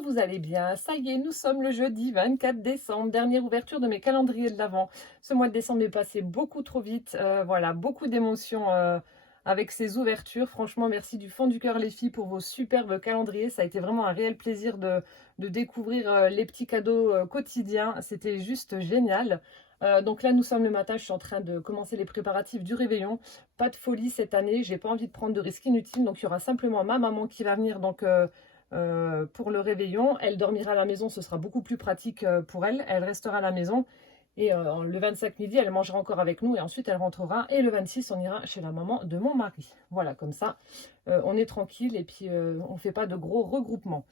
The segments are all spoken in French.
que vous allez bien. Ça y est, nous sommes le jeudi 24 décembre, dernière ouverture de mes calendriers de l'Avent. Ce mois de décembre est passé beaucoup trop vite. Voilà, beaucoup d'émotions avec ces ouvertures. Franchement, merci du fond du cœur les filles pour vos superbes calendriers. Ça a été vraiment un réel plaisir de découvrir les petits cadeaux quotidiens. C'était juste génial. Donc là, nous sommes le matin, je suis en train de commencer les préparatifs du réveillon. Pas de folie cette année, j'ai pas envie de prendre de risques inutiles. Donc il y aura simplement ma maman qui va venir pour le réveillon. Elle dormira à la maison, ce sera beaucoup plus pratique pour elle. Elle restera à la maison. Et le 25 midi, elle mangera encore avec nous et ensuite elle rentrera. Et le 26, on ira chez la maman de mon mari. Voilà, comme ça, on est tranquille et puis on ne fait pas de gros regroupements.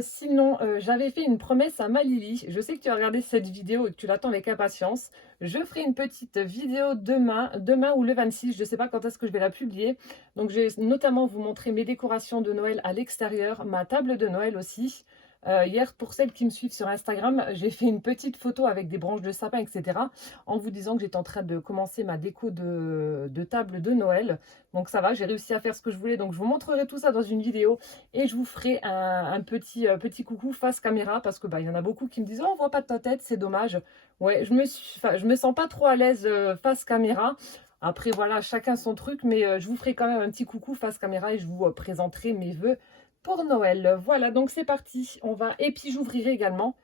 Sinon, j'avais fait une promesse à ma Lily. Je sais que tu as regardé cette vidéo et que tu l'attends avec impatience. Je ferai une petite vidéo demain ou le 26. Je ne sais pas quand est-ce que je vais la publier. Donc, je vais notamment vous montrer mes décorations de Noël à l'extérieur, ma table de Noël aussi. Hier, pour celles qui me suivent sur Instagram, j'ai fait une petite photo avec des branches de sapin, etc. en vous disant que j'étais en train de commencer ma déco de table de Noël. Donc ça va, j'ai réussi à faire ce que je voulais. Donc je vous montrerai tout ça dans une vidéo et je vous ferai un petit coucou face caméra parce que il y en a beaucoup qui me disent « Oh, on voit pas de ta tête, c'est dommage. » Ouais, je me sens pas trop à l'aise face caméra. Après, voilà, chacun son truc, mais je vous ferai quand même un petit coucou face caméra et je vous présenterai mes vœux pour Noël. Voilà, donc c'est parti. Et puis j'ouvrirai également,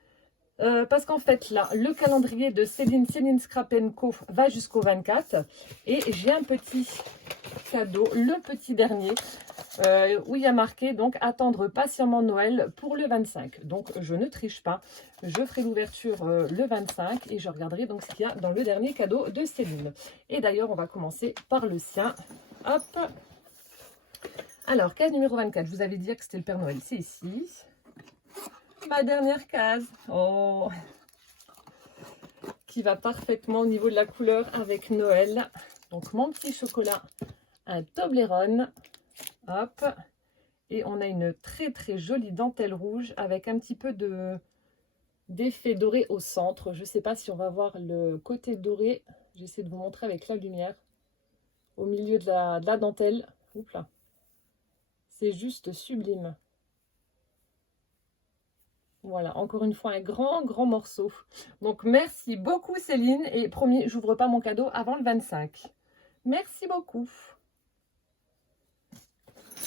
parce qu'en fait, là, le calendrier de Céline Scrap Co va jusqu'au 24. Et j'ai un petit cadeau, le petit dernier, où il y a marqué donc attendre patiemment Noël pour le 25. Donc je ne triche pas, je ferai l'ouverture le 25 et je regarderai donc ce qu'il y a dans le dernier cadeau de Céline. Et d'ailleurs, on va commencer par le sien. Hop. Alors, case numéro 24, je vous avais dit que c'était le Père Noël, c'est ici. Ma dernière case, oh, qui va parfaitement au niveau de la couleur avec Noël. Donc, mon petit chocolat, un Toblerone, hop. Et on a une très très jolie dentelle rouge avec un petit peu d'effet doré au centre. Je ne sais pas si on va voir le côté doré. J'essaie de vous montrer avec la lumière. Au milieu de la dentelle. Oups là. C'est juste sublime. Voilà, encore une fois, un grand morceau. Donc, merci beaucoup Céline. Et promis, j'ouvre pas mon cadeau avant le 25. Merci beaucoup.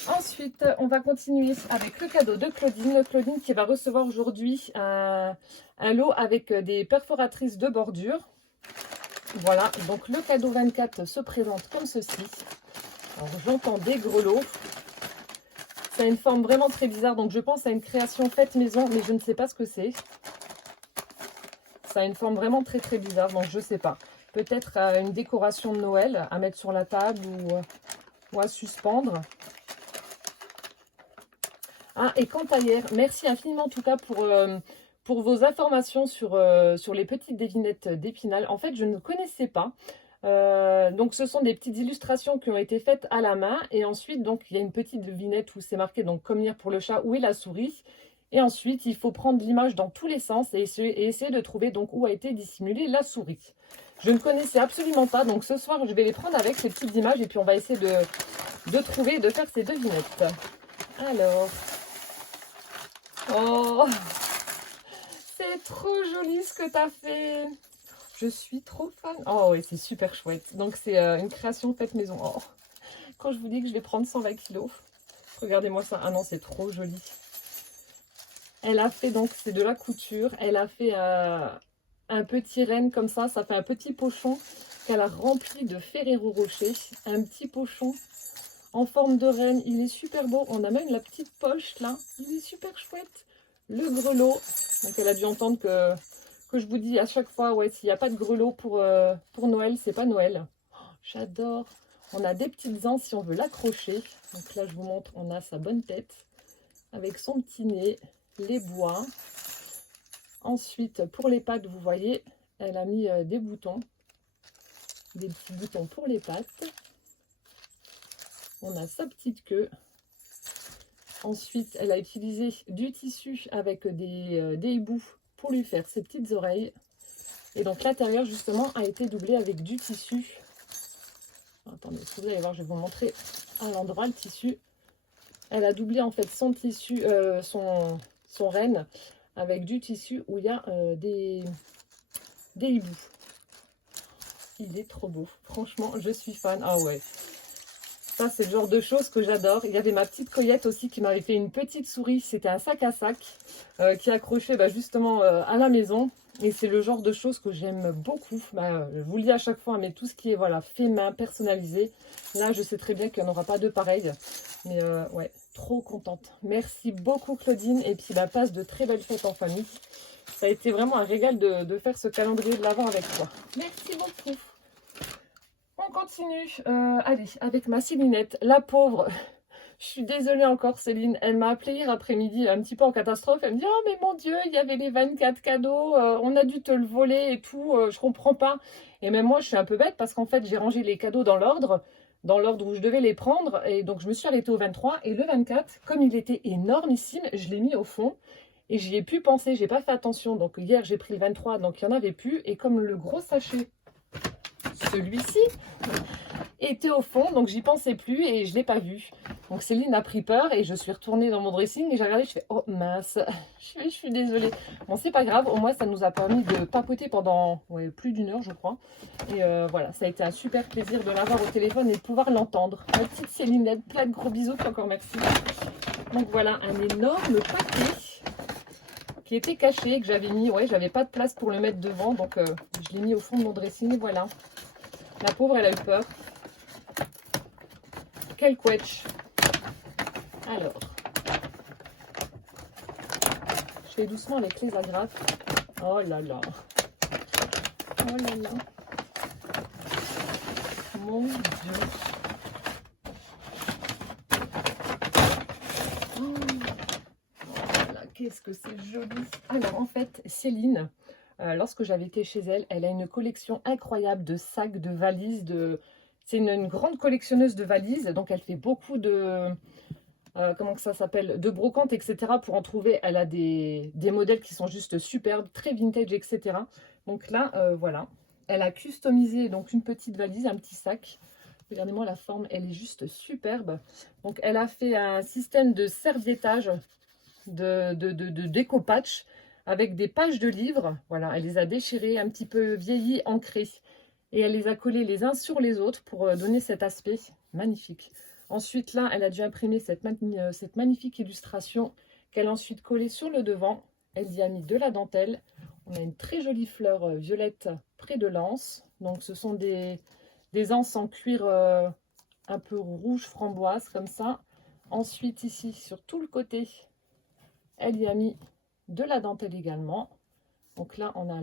Ensuite, on va continuer avec le cadeau de Claudine. Claudine qui va recevoir aujourd'hui un lot avec des perforatrices de bordure. Voilà, donc le cadeau 24 se présente comme ceci. Alors, j'entends des grelots. Ça a une forme vraiment très bizarre, donc je pense à une création faite maison, mais je ne sais pas ce que c'est. Ça a une forme vraiment très très bizarre, donc je ne sais pas. Peut-être une décoration de Noël à mettre sur la table ou à suspendre. Ah, et quant à hier, merci infiniment en tout cas pour vos informations sur les petites devinettes d'Épinal. En fait, je ne connaissais pas. Donc ce sont des petites illustrations qui ont été faites à la main et ensuite donc il y a une petite devinette où c'est marqué donc comme lire pour le chat, où est la souris, et ensuite il faut prendre l'image dans tous les sens et essayer de trouver donc où a été dissimulée la souris. Je ne connaissais absolument pas, donc ce soir je vais les prendre avec ces petites images et puis on va essayer de trouver et de faire ces devinettes. Alors, oh, c'est trop joli ce que tu as fait. Je suis trop fan. Oh oui, c'est super chouette. Donc c'est une création faite maison. Oh, quand je vous dis que je vais prendre 120 kilos. Regardez-moi ça. Ah non, c'est trop joli. Elle a fait donc, c'est de la couture. Elle a fait un petit renne comme ça. Ça fait un petit pochon qu'elle a rempli de Ferrero Rocher. Un petit pochon en forme de renne. Il est super beau. On a même la petite poche là. Il est super chouette. Le grelot. Donc elle a dû entendre que je vous dis à chaque fois, ouais, s'il n'y a pas de grelot pour Noël, c'est pas Noël. Oh, j'adore. On a des petites anses si on veut l'accrocher. Donc là, je vous montre, on a sa bonne tête avec son petit nez, les bois. Ensuite, pour les pattes, vous voyez, elle a mis des boutons. Des petits boutons pour les pattes. On a sa petite queue. Ensuite, elle a utilisé du tissu avec des hiboux pour lui faire ses petites oreilles. Et donc l'intérieur justement a été doublé avec du tissu. Attendez, si vous allez voir, je vais vous montrer à l'endroit le tissu. Elle a doublé en fait son tissu, son renne avec du tissu où il y a des hiboux. Il est trop beau. Franchement, je suis fan. Ah ouais. Ça, c'est le genre de choses que j'adore. Il y avait ma petite Coyette aussi qui m'avait fait une petite souris. C'était un sac à sac qui accrochait justement à la maison. Et c'est le genre de choses que j'aime beaucoup. Je vous le dis à chaque fois, mais tout ce qui est voilà, fait main, personnalisé. Là, je sais très bien qu'il n'y en aura pas de pareil. Mais ouais, trop contente. Merci beaucoup Claudine. Et puis, passe de très belles fêtes en famille. Ça a été vraiment un régal de faire ce calendrier de l'Avent avec toi. Merci beaucoup. On continue, allez, avec ma Célinette, la pauvre. Je suis désolée encore Céline, elle m'a appelé hier après-midi un petit peu en catastrophe. Elle me dit: oh mais mon Dieu, il y avait les 24 cadeaux, on a dû te le voler et tout, je comprends pas. Et même moi je suis un peu bête parce qu'en fait j'ai rangé les cadeaux dans l'ordre où je devais les prendre. Et donc je me suis arrêtée au 23 et le 24, comme il était énormissime, je l'ai mis au fond. Et j'y ai pu penser, j'ai pas fait attention. Donc hier j'ai pris le 23, donc il n'y en avait plus. Et comme le gros sachet, celui-ci, était au fond, donc j'y pensais plus et je l'ai pas vu. Donc Céline a pris peur et je suis retournée dans mon dressing et j'ai regardé, je fais oh mince, je suis désolée. Bon, c'est pas grave, au moins ça nous a permis de papoter pendant plus d'1 heure je crois. Et voilà, ça a été un super plaisir de l'avoir au téléphone et de pouvoir l'entendre. Ma petite Céline, plein de gros bisous, encore merci. Donc voilà, un énorme paquet qui était caché, que j'avais mis, j'avais pas de place pour le mettre devant, donc je l'ai mis au fond de mon dressing et voilà. La pauvre, elle a eu peur. Quel quetch. Alors, je fais doucement avec les agrafes. Oh là là. Oh là là. Mon Dieu. Oh là là, qu'est-ce que c'est joli. Alors, en fait, Céline, lorsque j'avais été chez elle, elle a une collection incroyable de sacs, de valises, c'est une grande collectionneuse de valises, donc elle fait beaucoup de, comment que ça s'appelle, de brocantes, etc. Pour en trouver. Elle a des modèles qui sont juste superbes, très vintage, etc. Donc là, voilà, elle a customisé donc une petite valise, un petit sac. Regardez-moi la forme, elle est juste superbe. Donc elle a fait un système de serviettage, de découpage avec des pages de livres. Voilà, elle les a déchirées, un petit peu vieillies, ancrées. Et elle les a collés les uns sur les autres pour donner cet aspect magnifique. Ensuite, là, elle a dû imprimer cette magnifique illustration qu'elle a ensuite collée sur le devant. Elle y a mis de la dentelle. On a une très jolie fleur violette près de l'anse. Donc, ce sont des anses en cuir un peu rouge framboise, comme ça. Ensuite, ici, sur tout le côté, elle y a mis de la dentelle également. Donc là, on a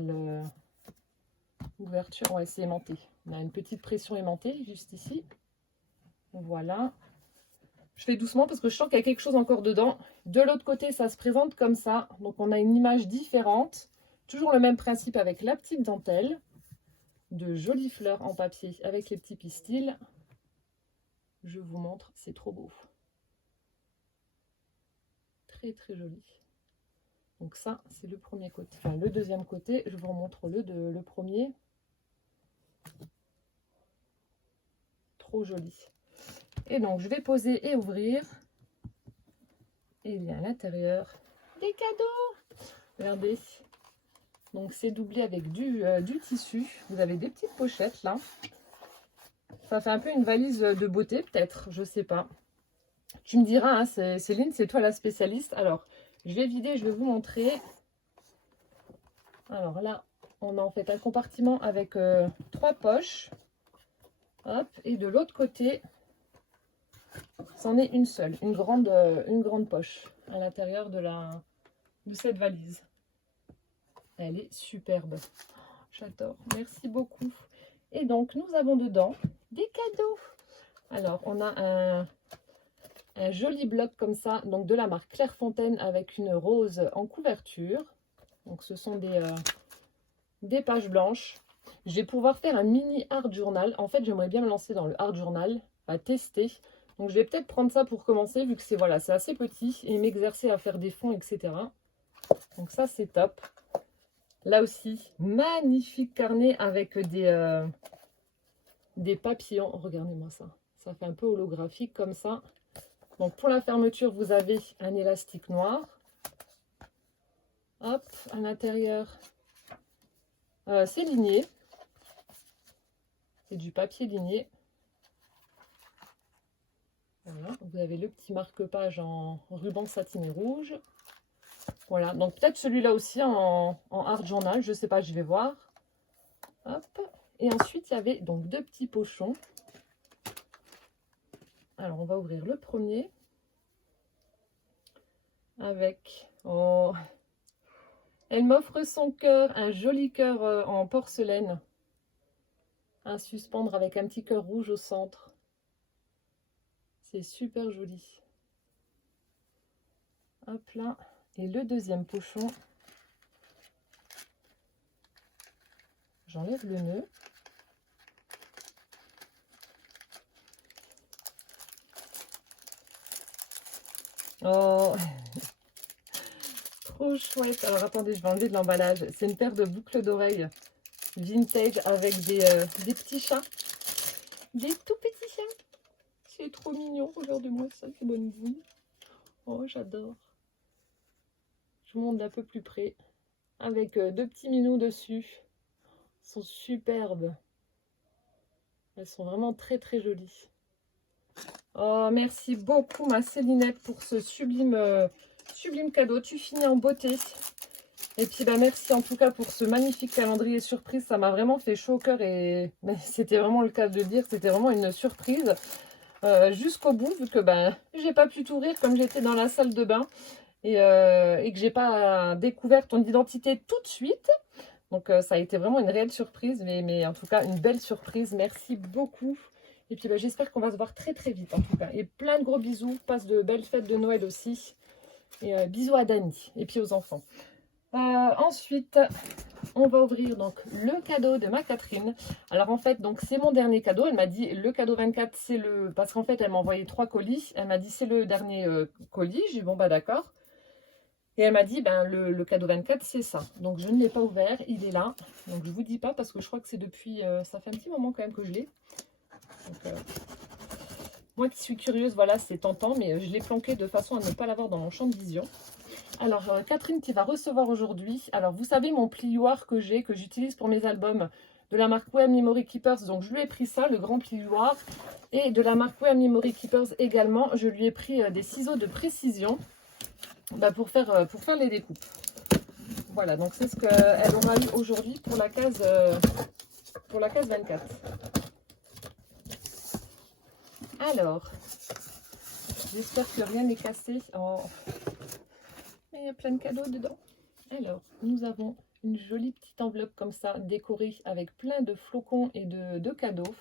l'ouverture, ouais, c'est aimanté. On a une petite pression aimantée juste ici. Voilà. Je fais doucement parce que je sens qu'il y a quelque chose encore dedans. De l'autre côté, ça se présente comme ça. Donc, on a une image différente. Toujours le même principe avec la petite dentelle. De jolies fleurs en papier avec les petits pistils. Je vous montre, c'est trop beau. Très, très joli. Donc ça, c'est le premier côté. Enfin, le deuxième côté, je vous remontre le premier. Trop joli. Et donc, je vais poser et ouvrir. Et il y a à l'intérieur des cadeaux. Regardez. Donc, c'est doublé avec du tissu. Vous avez des petites pochettes, là. Ça fait un peu une valise de beauté, peut-être. Je sais pas. Tu me diras, hein, Céline, c'est toi la spécialiste. Alors, je vais vider, je vais vous montrer. Alors là, on a en fait un compartiment avec 3 poches. Hop, et de l'autre côté, c'en est une seule, une grande poche à l'intérieur de cette valise. Elle est superbe. J'adore. Merci beaucoup. Et donc, nous avons dedans des cadeaux. Alors, on a un joli bloc comme ça, donc de la marque Clairefontaine avec une rose en couverture. Donc, ce sont des pages blanches. Je vais pouvoir faire un mini art journal. En fait, j'aimerais bien me lancer dans le art journal, à tester. Donc, je vais peut-être prendre ça pour commencer, vu que c'est voilà, c'est assez petit, et m'exercer à faire des fonds, etc. Donc, ça, c'est top. Là aussi, magnifique carnet avec des papillons. Regardez-moi ça. Ça fait un peu holographique comme ça. Donc, pour la fermeture, vous avez un élastique noir. Hop, à l'intérieur, c'est ligné. C'est du papier ligné. Voilà, vous avez le petit marque-page en ruban satiné rouge. Voilà, donc peut-être celui-là aussi en art journal, je ne sais pas, je vais voir. Hop. Et ensuite, il y avait donc 2 petits pochons. Alors, on va ouvrir le premier. Avec... Oh, elle m'offre son cœur, un joli cœur en porcelaine. À suspendre avec un petit cœur rouge au centre. C'est super joli. Hop là. Et le deuxième pochon. J'enlève le nœud. Oh, trop chouette. Alors attendez, je vais enlever de l'emballage. C'est une paire de boucles d'oreilles vintage avec des petits chats. Des tout petits chiens. C'est trop mignon. Regardez-moi ça, c'est bonne bouille. Oh, j'adore. Je vous montre d'un peu plus près. Avec 2 petits minous dessus. Elles sont superbes. Elles sont vraiment très très jolies. Oh, merci beaucoup ma Célinette pour ce sublime cadeau. Tu finis en beauté. Et puis bah, merci en tout cas pour ce magnifique calendrier surprise. Ça m'a vraiment fait chaud au cœur et bah, c'était vraiment le cas de le dire. C'était vraiment une surprise jusqu'au bout, vu que bah, j'ai pas pu t'ouvrir comme j'étais dans la salle de bain et que j'ai pas découvert ton identité tout de suite. Donc ça a été vraiment une réelle surprise, mais en tout cas une belle surprise. Merci beaucoup. Et puis bah, j'espère qu'on va se voir très très vite en tout cas. Et plein de gros bisous. Passe de belles fêtes de Noël aussi. Et bisous à Dani et puis aux enfants. Ensuite, on va ouvrir donc le cadeau de ma Catherine. Alors en fait, donc c'est mon dernier cadeau. Elle m'a dit le cadeau 24, c'est le... Parce qu'en fait, elle m'a envoyé 3 colis. Elle m'a dit c'est le dernier colis. J'ai dit bon bah d'accord. Et elle m'a dit ben le cadeau 24, c'est ça. Donc je ne l'ai pas ouvert, il est là. Donc je vous dis pas parce que je crois que c'est depuis... ça fait un petit moment quand même que je l'ai. Moi qui suis curieuse, voilà, c'est tentant, mais je l'ai planqué de façon à ne pas l'avoir dans mon champ de vision. Alors, Catherine qui va recevoir aujourd'hui, alors vous savez mon plioir que j'utilise pour mes albums de la marque Wear Memory Keepers, donc je lui ai pris ça, le grand plioir, et de la marque Wear Memory Keepers également, je lui ai pris des ciseaux de précision bah, pour faire les découpes. Voilà, donc c'est ce qu'elle aura eu aujourd'hui pour la case 24. Alors, j'espère que rien n'est cassé. Oh. Il y a plein de cadeaux dedans. Alors, nous avons une jolie petite enveloppe comme ça, décorée avec plein de flocons et de cadeaux.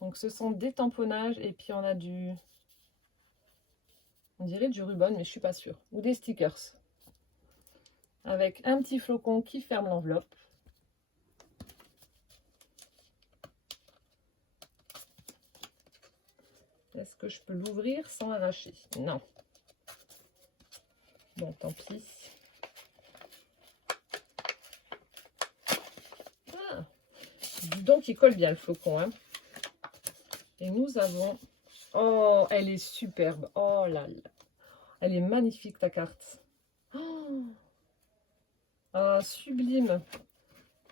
Donc, ce sont des tamponnages et puis on a du... On dirait du ruban, mais je suis pas sûre. Ou des stickers. Avec un petit flocon qui ferme l'enveloppe. Est-ce que je peux l'ouvrir sans arracher? Non. Bon, tant pis. Ah, donc, il colle bien le flocon. Hein. Et nous avons... Oh, elle est superbe. Oh là là. Elle est magnifique, ta carte. Oh, ah, sublime.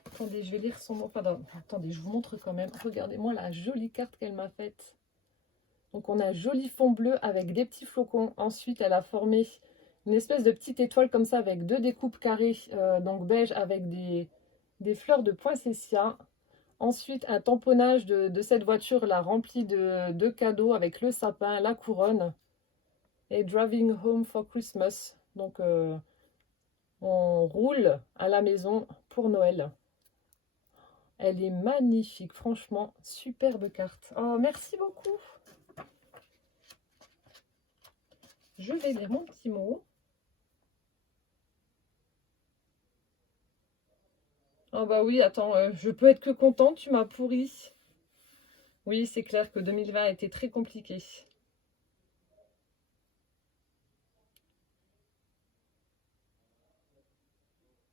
Attendez, je vais lire son mot. Pardon. Attendez, je vous montre quand même. Regardez-moi la jolie carte qu'elle m'a faite. Donc, on a un joli fond bleu avec des petits flocons. Ensuite, elle a formé une espèce de petite étoile comme ça avec 2 découpes carrées, donc beige avec des fleurs de poinsettia. Ensuite, un tamponnage de cette voiture là remplie de cadeaux avec le sapin, la couronne et Driving Home for Christmas. Donc, on roule à la maison pour Noël. Elle est magnifique, franchement, superbe carte. Oh, merci beaucoup. Je vais lire mon petit mot. Oh bah oui, attends, je peux être que contente, tu m'as pourri. Oui, c'est clair que 2020 a été très compliqué.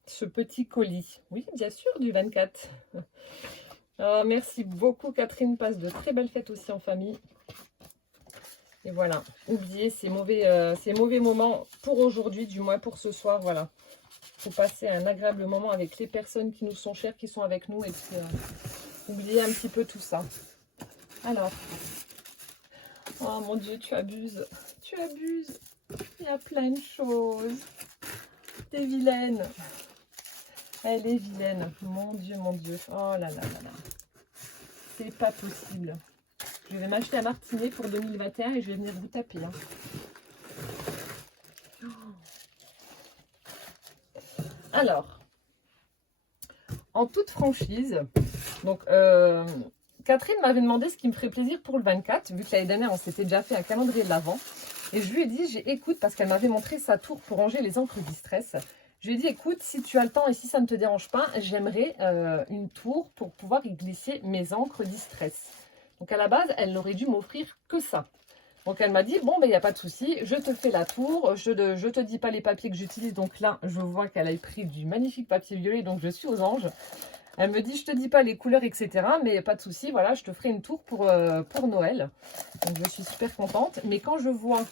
Ce petit colis. Oui, bien sûr, du 24. Oh, merci beaucoup, Catherine. Passe de très belles fêtes aussi en famille. Et voilà, oubliez ces mauvais moments pour aujourd'hui, du moins pour ce soir, voilà. Faut passer un agréable moment avec les personnes qui nous sont chères, qui sont avec nous, et puis oubliez un petit peu tout ça. Alors, oh mon Dieu, tu abuses, tu abuses. Il y a plein de choses. T'es vilaine. Elle est vilaine. Mon Dieu, mon Dieu. Oh là là là là. C'est pas possible. Je vais m'acheter un martinet pour 2021 et je vais venir vous taper. Hein. Alors, en toute franchise, donc Catherine m'avait demandé ce qui me ferait plaisir pour le 24, vu que l'année dernière on s'était déjà fait un calendrier de l'Avent. Et je lui ai dit, écoute, parce qu'elle m'avait montré sa tour pour ranger les encres distress. Je lui ai dit, écoute, si tu as le temps et si ça ne te dérange pas, j'aimerais une tour pour pouvoir y glisser mes encres distress. Donc à la base, elle n'aurait dû m'offrir que ça. Donc elle m'a dit, bon, ben il n'y a pas de souci, je te fais la tour, je te dis pas les papiers que j'utilise. Donc là, je vois qu'elle a pris du magnifique papier violet, donc je suis aux anges. Elle me dit, je te dis pas les couleurs, etc. Mais pas de souci, voilà, je te ferai une tour pour Noël. Donc je suis super contente. Mais quand je vois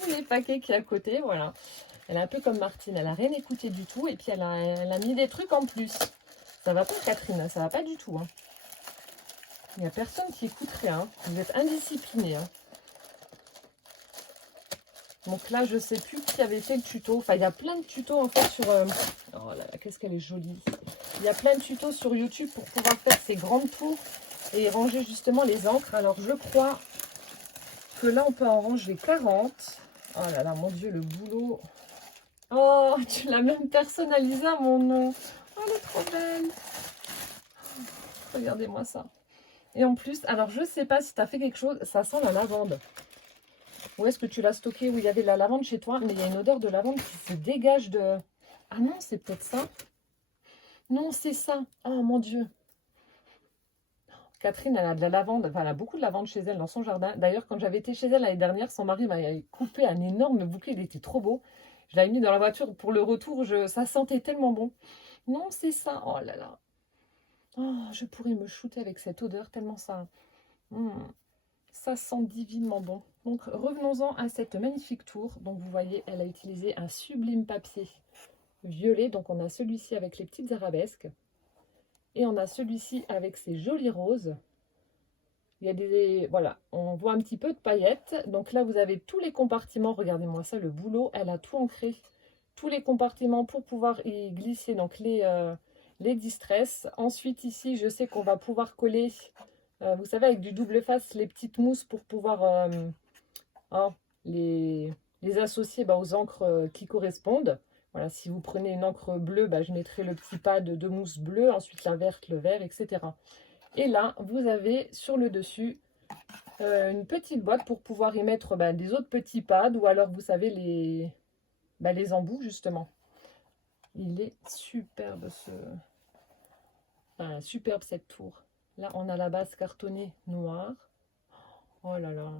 tous les paquets qu'il y a à côté, voilà. Elle est un peu comme Martine, elle n'a rien écouté du tout. Et puis elle a mis des trucs en plus. Ça va pas, Catherine, ça va pas du tout. Hein. Il n'y a personne qui écoute rien. Vous êtes indisciplinés. Hein. Donc là, je sais plus qui avait fait le tuto. Enfin, il y a plein de tutos en fait sur... Oh là là, qu'est-ce qu'elle est jolie. Il y a plein de tutos sur YouTube pour pouvoir faire ces grandes tours et ranger justement les encres. Alors, je crois que là, on peut en ranger 40. Oh là là, mon Dieu, le boulot. Oh, tu l'as même personnalisé à mon nom. Oh, elle est trop belle. Regardez-moi ça. Et en plus, alors, je sais pas si tu as fait quelque chose. Ça sent la lavande. Où est-ce que tu l'as stocké? Où il y avait de la lavande chez toi? Mais il y a une odeur de lavande qui se dégage de... Ah non, c'est peut-être ça. Non, c'est ça. Oh mon Dieu. Catherine, elle a de la lavande. Enfin, elle a beaucoup de lavande chez elle dans son jardin. D'ailleurs, quand j'avais été chez elle l'année dernière, son mari m'avait coupé un énorme bouquet. Il était trop beau. Je l'avais mis dans la voiture pour le retour. Ça sentait tellement bon. Non, c'est ça. Oh là là. Oh, je pourrais me shooter avec cette odeur tellement ça... Ça sent divinement bon. Donc, revenons-en à cette magnifique tour. Donc, vous voyez, elle a utilisé un sublime papier violet. Donc, on a celui-ci avec les petites arabesques. Et on a celui-ci avec ses jolies roses. Il y a des... Voilà, on voit un petit peu de paillettes. Donc là, vous avez tous les compartiments. Regardez-moi ça, le boulot. Elle a tout ancré. Tous les compartiments pour pouvoir y glisser donc les distress. Ensuite, ici, je sais qu'on va pouvoir coller... vous savez, avec du double face, les petites mousses pour pouvoir les associer aux encres qui correspondent. Voilà, si vous prenez une encre bleue, je mettrai le petit pad de mousse bleue, ensuite la verte, le vert, etc. Et là, vous avez sur le dessus une petite boîte pour pouvoir y mettre des autres petits pads ou alors, vous savez, les embouts, justement. Il est superbe, superbe cette tour. Là, on a la base cartonnée noire. Oh là là.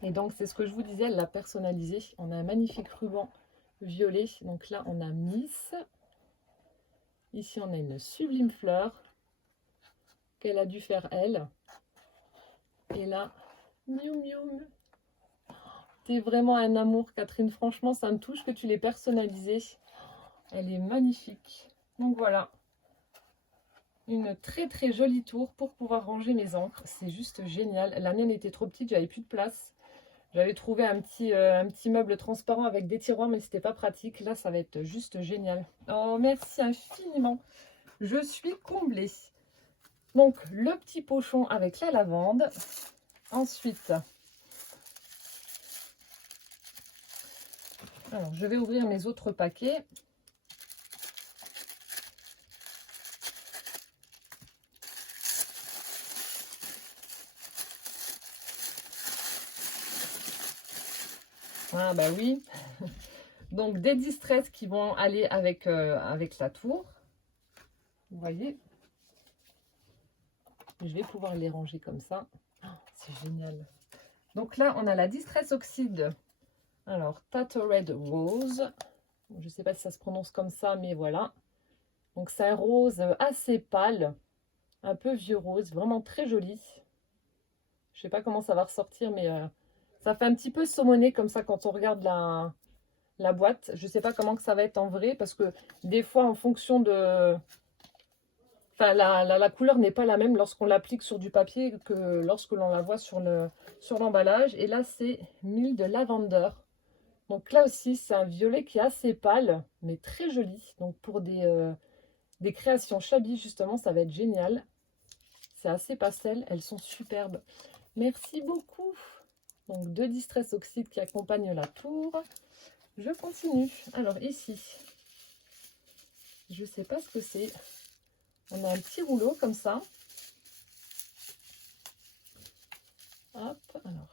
Et donc, c'est ce que je vous disais, elle l'a personnalisé. On a un magnifique ruban violet. Donc là, on a Miss. Ici, on a une sublime fleur qu'elle a dû faire elle. Et là, miou miou. T'es vraiment un amour, Catherine. Franchement, ça me touche que tu l'aies personnalisée. Elle est magnifique. Donc voilà. Une très très jolie tour pour pouvoir ranger mes encres. C'est juste génial. La mienne était trop petite, j'avais plus de place. J'avais trouvé un petit meuble transparent avec des tiroirs, mais c'était pas pratique. Là, ça va être juste génial. Oh, merci infiniment. Je suis comblée. Donc, le petit pochon avec la lavande. Ensuite, alors, je vais ouvrir mes autres paquets. Ah bah oui. Donc, des distress qui vont aller avec la tour. Vous voyez. Je vais pouvoir les ranger comme ça. Oh, c'est génial. Donc là, on a la Distress Oxide. Alors, Tattoo Red Rose. Je ne sais pas si ça se prononce comme ça, mais voilà. Donc, c'est un rose assez pâle. Un peu vieux rose. Vraiment très joli. Je ne sais pas comment ça va ressortir, mais Ça fait un petit peu saumonné comme ça quand on regarde la boîte. Je ne sais pas comment que ça va être en vrai parce que des fois, en fonction de... Enfin, la couleur n'est pas la même lorsqu'on l'applique sur du papier que lorsque l'on la voit sur l'emballage. Et là, c'est Mille de lavender. Donc là aussi, c'est un violet qui est assez pâle, mais très joli. Donc pour des créations shabby, justement, ça va être génial. C'est assez pastel, elles sont superbes. Merci beaucoup. Donc 2 Distress Oxide qui accompagnent la tour. Je continue. Alors ici, je ne sais pas ce que c'est. On a un petit rouleau comme ça. Hop, alors.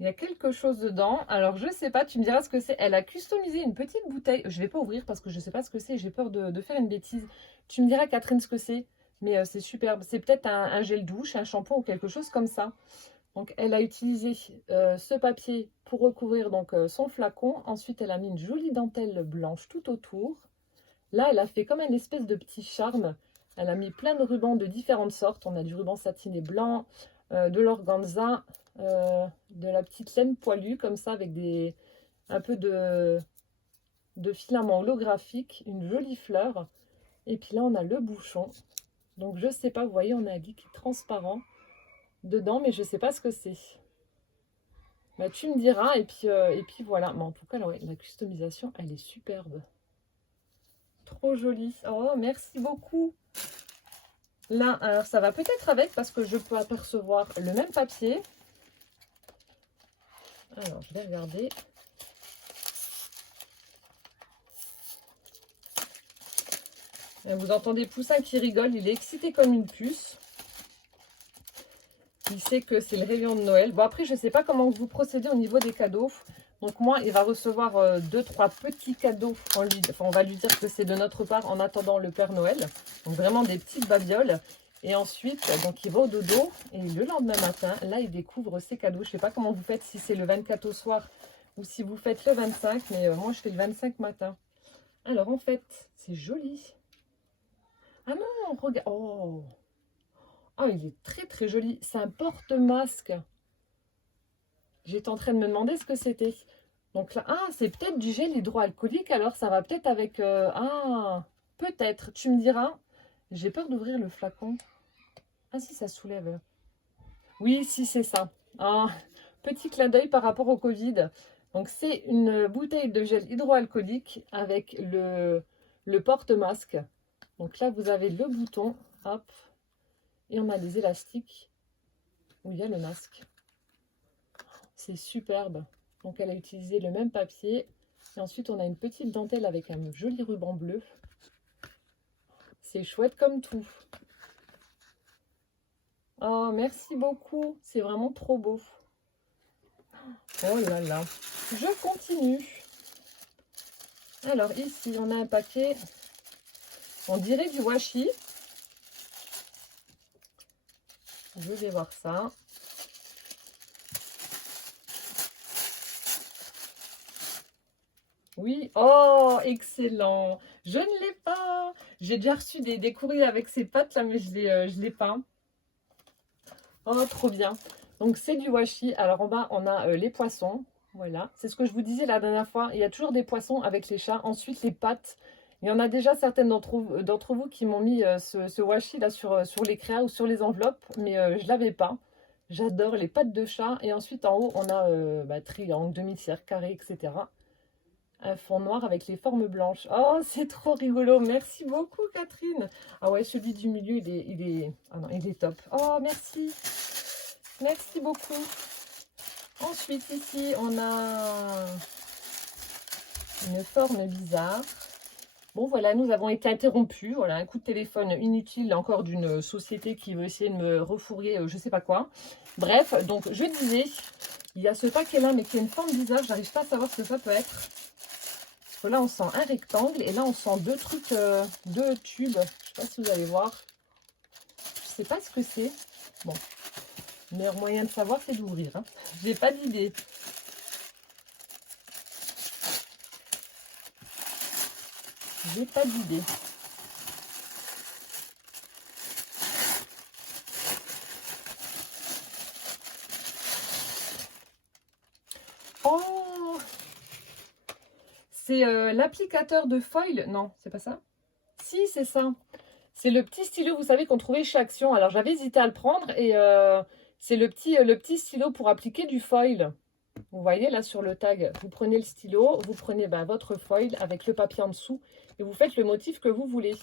Il y a quelque chose dedans. Alors, je sais pas, tu me diras ce que c'est. Elle a customisé une petite bouteille. Je vais pas ouvrir parce que je sais pas ce que c'est. J'ai peur de faire une bêtise. Tu me diras, Catherine, ce que c'est. Mais c'est superbe. C'est peut-être un gel douche, un shampoing ou quelque chose comme ça. Donc, elle a utilisé ce papier pour recouvrir donc, son flacon. Ensuite, elle a mis une jolie dentelle blanche tout autour. Là, elle a fait comme un espèce de petit charme. Elle a mis plein de rubans de différentes sortes. On a du ruban satiné blanc, de l'organza, de la petite laine poilue comme ça avec un peu de filament holographique, une jolie fleur. Et puis là, on a le bouchon. Donc, je sais pas, vous voyez, on a un liquide transparent dedans, mais je sais pas ce que c'est. Bah, tu me diras, et puis voilà. Mais en tout cas, ouais, la customisation, elle est superbe. Trop jolie. Oh, merci beaucoup. Là, alors ça va peut-être avec parce que je peux apercevoir le même papier. Alors, je vais regarder. Vous entendez Poussin qui rigole, il est excité comme une puce. Il sait que c'est le réveillon de Noël. Bon, après, je ne sais pas comment vous procédez au niveau des cadeaux. Donc, moi, il va recevoir 2-3 petits cadeaux. On va lui dire que c'est de notre part en attendant le Père Noël. Donc, vraiment des petites babioles. Et ensuite, donc, il va au dodo. Et le lendemain matin, là, il découvre ses cadeaux. Je ne sais pas comment vous faites, si c'est le 24 au soir ou si vous faites le 25. Mais moi, je fais le 25 matin. Alors, en fait, c'est joli. Ah non, regarde. Oh, oh, il est très, très joli. C'est un porte-masque. J'étais en train de me demander ce que c'était. Donc là, ah, c'est peut-être du gel hydroalcoolique. Alors, ça va peut-être avec... ah, peut-être. Tu me diras. J'ai peur d'ouvrir le flacon. Ah si, ça soulève. Oui, si, c'est ça. Ah, petit clin d'œil par rapport au Covid. Donc, c'est une bouteille de gel hydroalcoolique avec le porte-masque. Donc là, vous avez le bouton. Hop. Et on a des élastiques où il y a le masque. C'est superbe. Donc, elle a utilisé le même papier. Et ensuite, on a une petite dentelle avec un joli ruban bleu. C'est chouette comme tout. Oh, merci beaucoup. C'est vraiment trop beau. Oh là là. Je continue. Alors, ici, on a un paquet. On dirait du washi. Je vais voir ça. Oui, oh, excellent. Je ne l'ai pas. J'ai déjà reçu des courriers avec ces pattes là, mais je l'ai pas. Oh, trop bien. Donc, c'est du washi. Alors, en bas, on a les poissons. Voilà. C'est ce que je vous disais la dernière fois. Il y a toujours des poissons avec les chats. Ensuite, les pattes. Il y en a déjà certaines d'entre vous qui m'ont mis ce washi là sur les créas ou sur les enveloppes, mais je ne l'avais pas. J'adore les pattes de chat. Et ensuite, en haut, on a triangle, demi-cercle, carré, etc. Un fond noir avec les formes blanches. Oh, c'est trop rigolo. Merci beaucoup, Catherine. Ah ouais, celui du milieu, ah non, il est top. Oh, merci. Merci beaucoup. Ensuite, ici, on a une forme bizarre. Bon, voilà, nous avons été interrompus. Voilà, un coup de téléphone inutile encore d'une société qui veut essayer de me refourguer je sais pas quoi. Bref, donc, je disais, il y a ce paquet-là, mais qui a une forme bizarre. J'arrive pas à savoir ce que ça peut être. Là, on sent un rectangle et là, on sent deux trucs, deux tubes. Je ne sais pas si vous allez voir. Je ne sais pas ce que c'est. Bon, le meilleur moyen de savoir, c'est d'ouvrir. Hein. Je n'ai pas d'idée. J'ai pas d'idée. Oh, c'est l'applicateur de foil. Non, c'est pas ça. Si, c'est ça. C'est le petit stylo, vous savez, qu'on trouvait chez Action. Alors, j'avais hésité à le prendre et c'est le petit stylo pour appliquer du foil. Vous voyez là sur le tag, vous prenez le stylo, vous prenez votre foil avec le papier en dessous et vous faites le motif que vous voulez.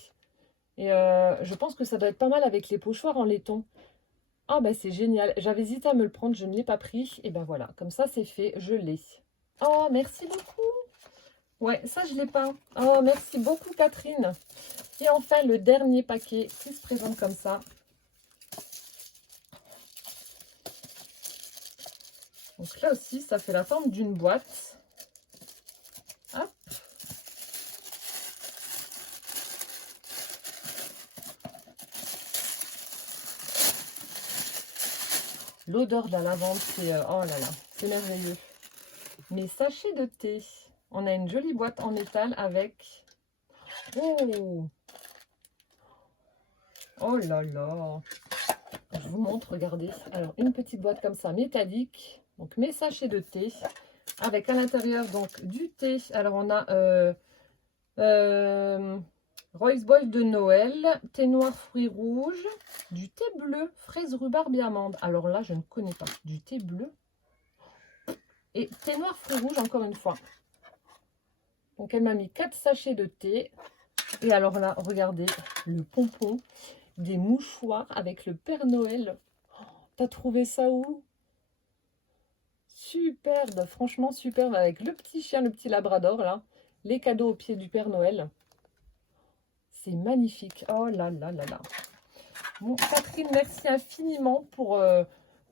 Et je pense que ça doit être pas mal avec les pochoirs en laiton. Ah ben c'est génial. J'avais hésité à me le prendre, je ne l'ai pas pris. Et ben voilà, comme ça c'est fait, je l'ai. Oh, merci beaucoup. Ouais, ça je l'ai pas. Oh, merci beaucoup Catherine. Et enfin, le dernier paquet qui se présente comme ça. Donc là aussi, ça fait la forme d'une boîte. Hop. L'odeur de la lavande, c'est oh là là, c'est merveilleux. Mes sachets de thé. On a une jolie boîte en métal avec... Oh, oh là là. Je vous montre, regardez. Alors, une petite boîte comme ça, métallique. Donc, mes sachets de thé. Avec à l'intérieur, donc, du thé. Alors, on a Royce Boy de Noël, thé noir fruits rouges, du thé bleu, fraise, rhubarbe et amande. Alors là, je ne connais pas. Du thé bleu. Et thé noir fruits rouges, encore une fois. Donc, elle m'a mis 4 sachets de thé. Et alors là, regardez, le pompon, des mouchoirs avec le Père Noël. Oh, t'as trouvé ça où? Superbe, franchement superbe, avec le petit chien, le petit labrador, là. Les cadeaux au pied du Père Noël. C'est magnifique. Oh là là là là. Bon, Catherine, merci infiniment pour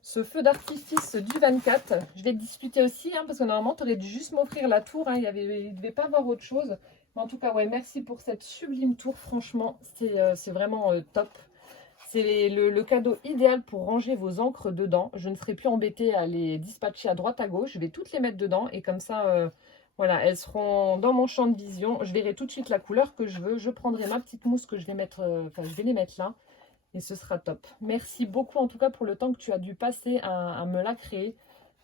ce feu d'artifice du 24. Je vais te discuter aussi, hein, parce que normalement, tu aurais dû juste m'offrir la tour. Hein, il ne devait pas avoir autre chose. Mais en tout cas, ouais, merci pour cette sublime tour. Franchement, c'est vraiment top. C'est le cadeau idéal pour ranger vos encres dedans. Je ne serai plus embêtée à les dispatcher à droite à gauche. Je vais toutes les mettre dedans et comme ça, voilà, elles seront dans mon champ de vision. Je verrai tout de suite la couleur que je veux. Je prendrai ma petite mousse que je vais mettre, enfin, je vais les mettre là. Et ce sera top. Merci beaucoup en tout cas pour le temps que tu as dû passer à me la créer.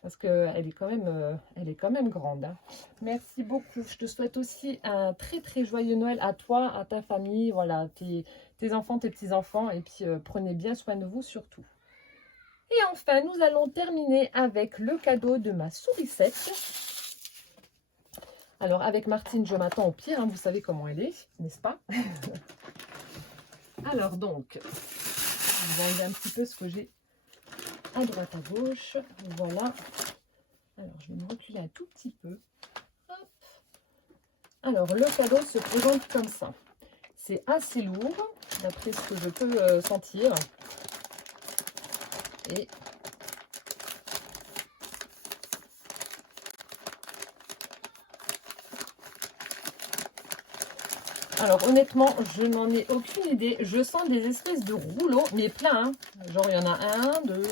Parce qu'elle est quand même grande. Hein. Merci beaucoup. Je te souhaite aussi un très très joyeux Noël à toi, à ta famille, voilà, tes enfants, tes petits-enfants. Et puis prenez bien soin de vous surtout. Et enfin, nous allons terminer avec le cadeau de ma sourisette. Alors avec Martine, je m'attends au pire. Hein, vous savez comment elle est, n'est-ce pas? Alors donc, je vais enlever un petit peu ce que j'ai à droite, à gauche. Voilà. Alors, je vais me reculer un tout petit peu. Hop. Alors, le cadeau se présente comme ça. C'est assez lourd, d'après ce que je peux sentir. Et alors, honnêtement, je n'en ai aucune idée. Je sens des espèces de rouleaux, mais plein. Hein. Genre, il y en a 1, 2,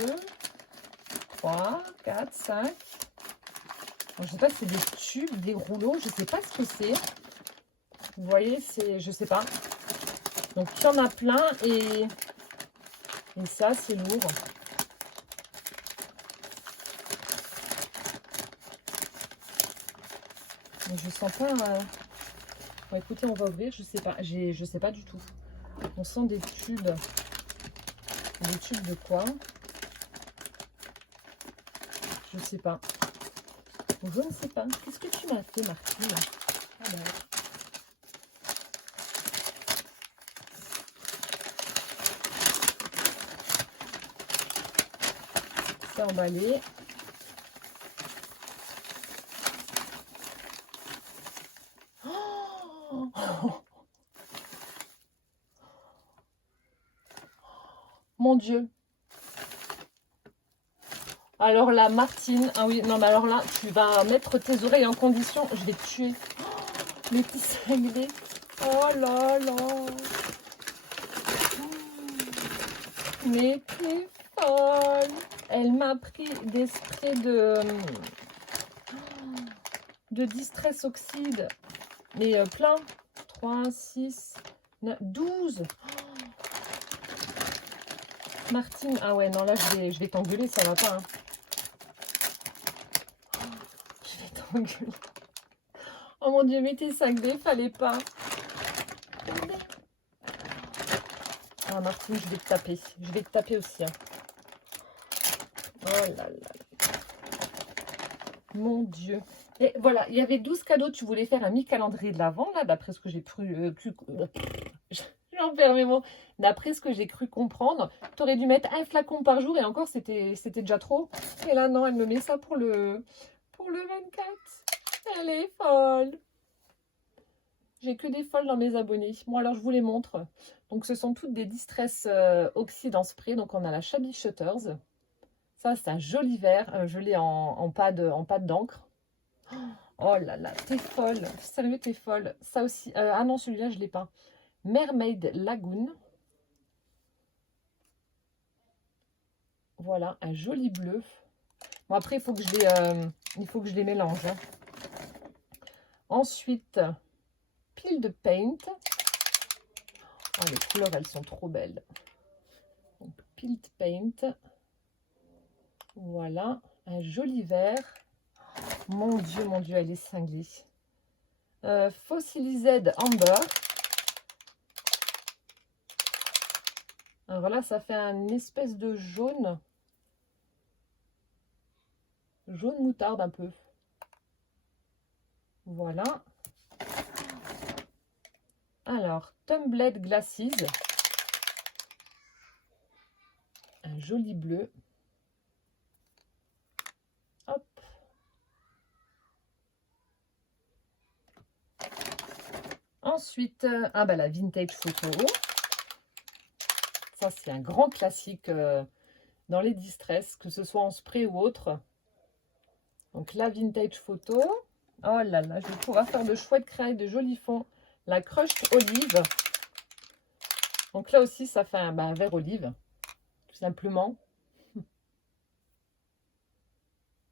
3, 4, 5. Je ne sais pas si c'est des tubes, des rouleaux. Je ne sais pas ce que c'est. Vous voyez, je ne sais pas. Donc, il y en a plein et ça, c'est lourd. Mais je sens pas... Bon, écoutez, on va ouvrir. Je sais pas. Je sais pas du tout. On sent des tubes. Des tubes de quoi? Je sais pas. Je ne sais pas. Qu'est-ce que tu m'as fait, Martine? Ah ben. C'est emballé. Oh, mon Dieu. Alors là, Martine, ah oui, non mais alors là, tu vas mettre tes oreilles en condition, je vais te tuer. Oh, les petits cinglés. Oh là là. Mais t'es folle. Elle m'a pris des sprays de Distress Oxide. Mais plein. 3, 6, 9, 12. Martine, ah ouais, non, là, je vais t'engueuler, ça va pas. Hein. Je vais t'engueuler. Oh mon Dieu, mais tes 5D, fallait pas. Ah, Martine, je vais te taper. Je vais te taper aussi. Hein. Oh là là. Mon Dieu. Et voilà, il y avait 12 cadeaux. Tu voulais faire un mi-calendrier de l'Avent, là, d'après ce que j'ai j'en perds mes mots. D'après ce que j'ai cru comprendre, tu aurais dû mettre un flacon par jour et encore, c'était déjà trop. Et là, non, elle me met ça pour le 24. Elle est folle. J'ai que des folles dans mes abonnés. Bon, alors, je vous les montre. Donc, ce sont toutes des Distress Oxydant Spray. Donc, on a la Shabby Shutters. Ça, c'est un joli vert. Je l'ai en pâte d'encre. Oh là là, t'es folle. Sérieux, t'es folle. Ça aussi. Ah non, celui-là, je ne l'ai pas. Mermaid Lagoon. Voilà, un joli bleu. Bon, après, il faut que je les mélange. Hein. Ensuite, Peel de Paint. Oh, les couleurs, elles sont trop belles. Donc, Peel de Paint. Voilà, un joli vert. Mon Dieu, elle est cinglée. Fossilized Amber. Alors voilà, ça fait une espèce de jaune. Jaune moutarde un peu. Voilà. Alors, Tumbled Glasses. Un joli bleu. Hop. Ensuite, ah bah la Vintage Photo. Ça, c'est un grand classique dans les Distress, que ce soit en spray ou autre. Donc, la Vintage Photo. Oh là là, je vais pouvoir faire de chouettes créailles, de jolis fonds. La Crushed Olive. Donc là aussi, ça fait un vert olive, tout simplement.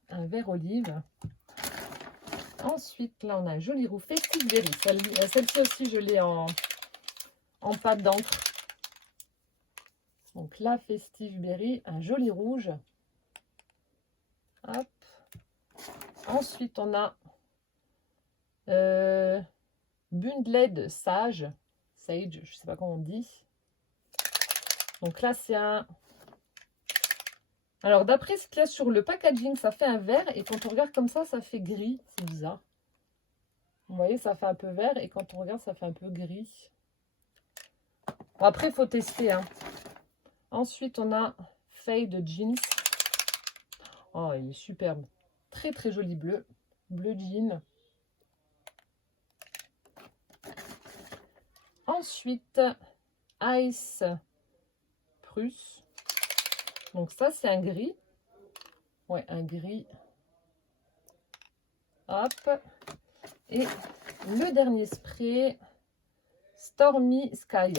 Un vert olive. Ensuite, là, on a un joli roux Festive Berry. Celle-ci aussi, je l'ai en pâte d'encre. Donc là, Festive Berry, un joli rouge. Hop. Ensuite, on a Bundled Sage, je ne sais pas comment on dit. Donc là, c'est un... Alors, d'après ce qu'il y a sur le packaging, ça fait un vert. Et quand on regarde comme ça fait gris. C'est bizarre. Vous voyez, ça fait un peu vert. Et quand on regarde, ça fait un peu gris. Bon, après, il faut tester. Hein. Ensuite, on a Fade Jeans. Oh, il est superbe. Très, très joli bleu. Bleu jean. Ensuite, Ice Prusse. Donc ça, c'est un gris. Ouais, un gris. Hop. Et le dernier spray, Stormy Sky.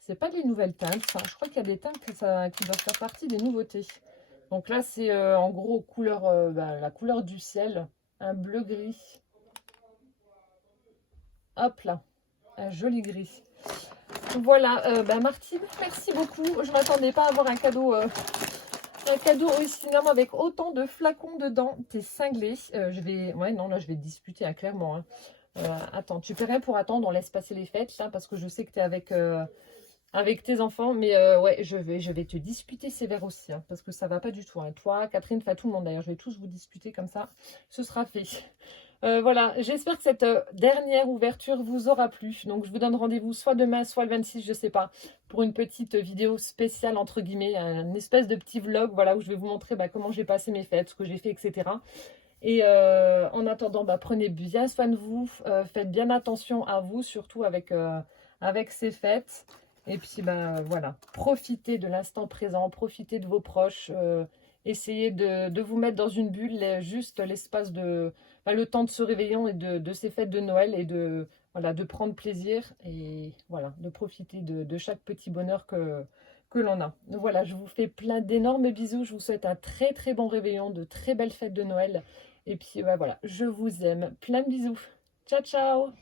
C'est pas les nouvelles teintes, ça. Je crois qu'il y a des teintes qui doivent faire partie des nouveautés. Donc là, c'est en gros couleur, la couleur du ciel. Un bleu gris. Hop là. Un joli gris. Voilà, Martine, merci beaucoup. Je ne m'attendais pas à avoir un cadeau aussi énorme avec autant de flacons dedans. T'es cinglé. Je vais te disputer, hein, clairement. Hein. Attends, tu peux rien pour attendre. On laisse passer les fêtes, là, parce que je sais que tu es avec tes enfants. Mais ouais, je vais te disputer sévère aussi, hein, parce que ça va pas du tout. Hein. Toi, Catherine, enfin tout le monde d'ailleurs. Je vais tous vous disputer comme ça. Ce sera fait. Voilà, j'espère que cette dernière ouverture vous aura plu. Donc, je vous donne rendez-vous soit demain, soit le 26, je ne sais pas, pour une petite vidéo spéciale, entre guillemets, une espèce de petit vlog, voilà, où je vais vous montrer comment j'ai passé mes fêtes, ce que j'ai fait, etc. Et en attendant, prenez bien soin de vous, faites bien attention à vous, surtout avec ces fêtes. Et puis, voilà, profitez de l'instant présent, profitez de vos proches, essayez de vous mettre dans une bulle, juste l'espace le temps de ce réveillon et de ces fêtes de Noël et de prendre plaisir et voilà, de profiter de chaque petit bonheur que l'on a. Donc voilà, je vous fais plein d'énormes bisous. Je vous souhaite un très très bon réveillon, de très belles fêtes de Noël. Et puis voilà, je vous aime. Plein de bisous. Ciao, ciao!